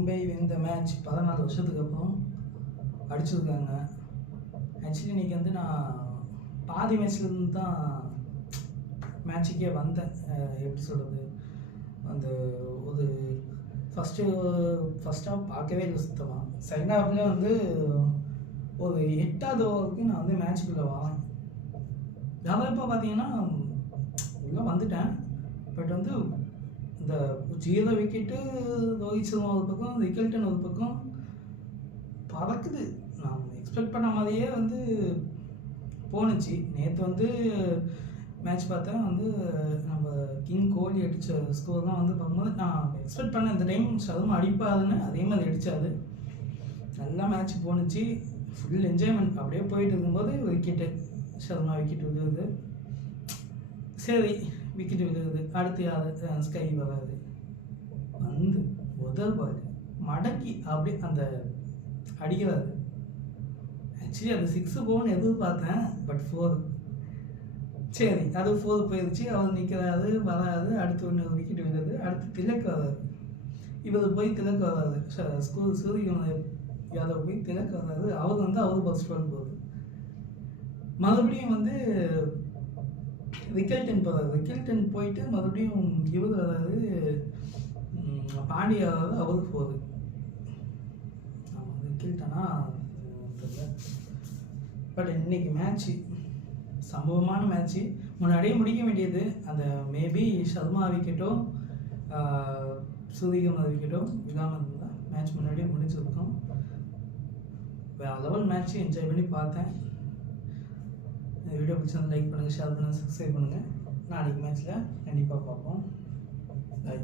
மும்பை இந்த மேட்ச் 14 வருஷத்துக்கு அப்புறம் அடிச்சிருக்காங்க. ஆக்சுவலி இன்றைக்கி வந்து நான் பாதி மேட்ச்லேருந்து தான் மேட்சுக்கே வந்தேன். எப்படி சொல்கிறது, அந்த ஒரு ஃபஸ்ட் ஹாஃப் பார்க்கவே இல்லை சுத்தமாக. செகண்ட் ஹாஃப்ல வந்து ஒரு 8வது ஓவருக்கு நான் வந்து மேட்சுக்குள்ளே வரேன். நான் இப்போ பார்த்தீங்கன்னா உள்ளே வந்துட்டேன். பட் வந்து இந்த 0 விக்கெட்டு ரோஹித் சர்மா ஒரு பக்கம், விக்கெல்டன் ஒரு பக்கம் பறக்குது. நான் எக்ஸ்பெக்ட் பண்ண மாதிரியே வந்து போணுச்சு. நேற்று வந்து மேட்ச் பார்த்தேன், வந்து நம்ம கிங் கோலி அடித்த ஸ்கோர்லாம் வந்து பார்க்கும்போது நான் எக்ஸ்பெக்ட் பண்ணேன் இந்த டைம் சர்மா அடிப்பாதுன்னு. அதே மாதிரி அடித்தாது. நல்லா மேட்ச் போணுச்சு. Full enjoyment. அப்படியே போயிட்டு இருக்கும்போது விக்கெட்டு சர்மா விக்கெட் விழுகுது. சரி, விக்கெட் விழுகுது. அடுத்து யார் ஸ்கை வராது. வந்து முதல் பால் மடக்கி அப்படியே அந்த அடிக்கிறாரு. ஆக்சுவலி அது 6 போகணும்னு எதிர்பார்த்தேன். பட் 4. சரி, அது 4 போயிடுச்சு. அவர் நிற்கிறாரு, வராது. அடுத்து ஒன்று விக்கெட் விழுது. அடுத்து திலக் வராது. இவர் போய் திலக் வராது. சூரிய யாதவ் போய் திலக் வராது. அவர் வந்து அவர் ஃபர்ஸ்ட் பால் போகுது. மறுபடியும் வந்து விக்கெல்டன் போகிறாரு. விக்கெல்டன் போயிட்டு மறுபடியும் இவர் வராது, பாண்டியா வராது. அவருக்கு போகுது. ஆமாம், விக்கெல்டனா தெரியல. பட் இன்னைக்கு மேட்ச்சு சம்பவமான மேட்ச்சு. முன்னாடியே முடிக்க வேண்டியது. அந்த மேபி சர்மா விக்கெட்டோ சூரியகுமார் விக்கெட்டோ விழாமல் இருந்தால் மேட்ச் முன்னாடியே முடிச்சிருக்கோம். வேறு லெவல் மேட்ச்சு. என்ஜாய் பண்ணி பார்த்தேன். இந்த வீடியோ பிடிச்சிருந்தா லைக் பண்ணுங்கள், ஷேர் பண்ணுங்கள், சப்ஸ்கிரைப் பண்ணுங்கள். நாளைக்கு மேட்ச்சில் கண்டிப்பாக பார்ப்போம். பாய்.